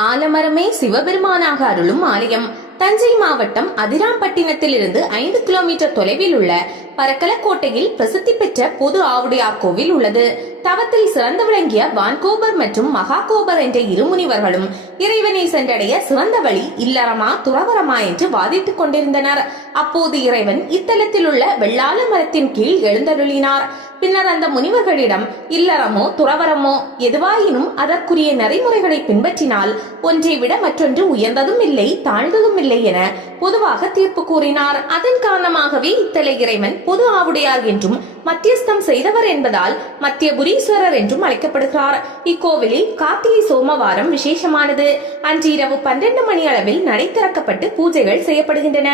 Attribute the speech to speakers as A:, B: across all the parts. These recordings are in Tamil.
A: ஆலமரமே சிவபெருமானாக அருளும் ஆலயம். தஞ்சை மாவட்டம் அதிராம்பட்டினத்தில் இருந்து ஐந்து கிலோமீட்டர் தொலைவில் உள்ள பரக்கலக்கோட்டையில் பிரசித்தி பெற்ற பொது ஆவுடையார் கோவில் உள்ளது. தவத்தில் சிறந்து விளங்கிய வான்கோபர் மற்றும் மகாகோபர் என்ற இருமுனிவர்களும் இறைவனை சென்றடைய சிறந்த வழி இல்லறமா துறவரமா என்று வாதிட்டுக் கொண்டிருந்தனர். அப்போது இறைவன் இத்தலத்தில் உள்ள வெள்ளால மரத்தின் கீழ் எழுந்தருளினார். பின்னர் அந்த முனிவர்களிடம் இல்லறமோ துறவரமோ எதுவாயினும் அதற்குரிய நெறிமுறைகளை பின்பற்றினால் ஒன்றை விட மற்றொன்று உயர்ந்ததும் இல்லை தாழ்ந்ததும் இல்லை என பொதுவாக தீர்ப்பு கூறினார். அதன் காரணமாகவே இத்தலை இறைவன் பொது ஆவுடையார் என்றும் மத்தியஸ்தம் செய்தவர் என்பதால் மத்தியபுரீஸ்வரர் என்றும் அழைக்கப்படுகிறார். இக்கோவிலில் கார்த்திகை சோமவாரம் விசேஷமானது. அன்று இரவு பன்னிரண்டு மணி அளவில் நடை திறக்கப்பட்டு பூஜைகள் செய்யப்படுகின்றன.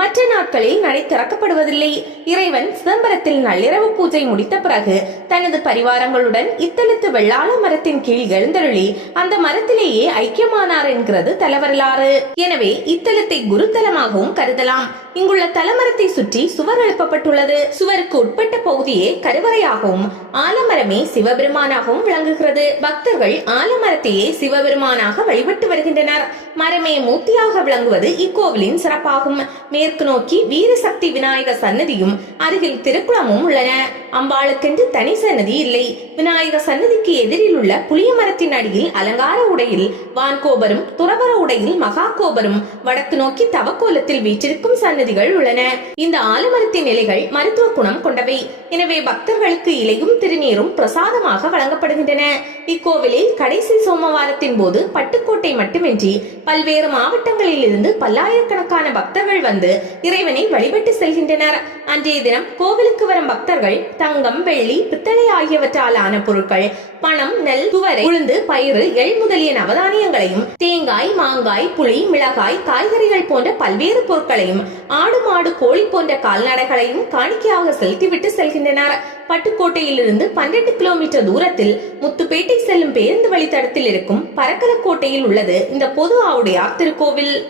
A: மற்ற நாட்களில் நடை திறக்கப்படுவதில்லை. இறைவன் சிதம்பரத்தில் நள்ளிரவு பூஜை முடித்த பிறகு தனது பரிவாரங்களுடன் இத்தலத்து வெள்ளாள மரத்தின் கீழ் எழுந்தருளி அந்த மரத்திலேயே ஐக்கியமானார் என்கிறது தலவரலாறு. எனவே இத்தலத்தை குருத்தலமாகவும் கருதலாம். இங்குள்ள தலமரத்தை சுற்றி சுவர் எழுப்பப்பட்டுள்ளது. சுவருக்கு உட்பட்ட பகுதியே கருவறையாகவும் ஆலமரமே சிவபெருமானாகவும் விளங்குகிறது. பக்தர்கள் ஆலமரத்தையே சிவபெருமானாக வழிபட்டு வருகின்றனர். மரமே மூர்த்தியாக விளங்குவது இக்கோவிலின் சிறப்பாகும். மேற்கு நோக்கி வீரசக்தி விநாயகர் சன்னதியும் அருகில் திருக்குளமும் உள்ளன. அம்பாளுக்கென்று தனி சன்னதி இல்லை. விநாயகர் சன்னதிக்கு எதிரில் உள்ள புளிய மரத்தின் அடியில் அலங்கார உடையில் வான்கோபரும் துறவர உடையில் மகா கோபரும் வடக்கு நோக்கி கோலத்தில் வீற்றிருக்கும் சன்னதிகள் உள்ளன. இந்த ஆலமரத்தின் இலைகள் மருத்துவ குணம் கொண்டவை. எனவே பக்தர்களுக்கு இலையும் திருநீரும் பிரசாதமாக வழங்கப்படுகின்றன. இக்கோவிலில் கடைசி சோமவாரத்தின் போது பட்டுக்கோட்டை மட்டுமின்றி பல்வேறு மாவட்டங்களில் இருந்து பல்லாயிரக்கணக்கான பக்தர்கள் வந்து இறைவனை வழிபட்டு செல்கின்றனர். அன்றைய தினம் கோவிலுக்கு வரும் பக்தர்கள் தங்கம் வெள்ளி பித்தளை ஆகியவற்றால் ஆன பொருட்கள் பணம் நெல் துவரை உளுந்து பயிறு எள் முதலிய நவதானியங்களையும் தேங்காய் மாங்காய் புளி மிளகாய் காய்கறிகள் போன்ற பல்வேறு பொருட்களையும் ஆடு மாடு கோழி போன்ற கால்நடைகளையும் காணிக்கையாக செலுத்திவிட்டு செல்கின்றனர். பட்டுக்கோட்டையிலிருந்து பன்னெண்டு கிலோமீட்டர் தூரத்தில் முத்துப்பேட்டை செல்லும் பேருந்து வழித்தடத்தில் இருக்கும் பரக்கலக்கோட்டையில் உள்ளது இந்த பொது ஆவுடையார் திருக்கோவில்.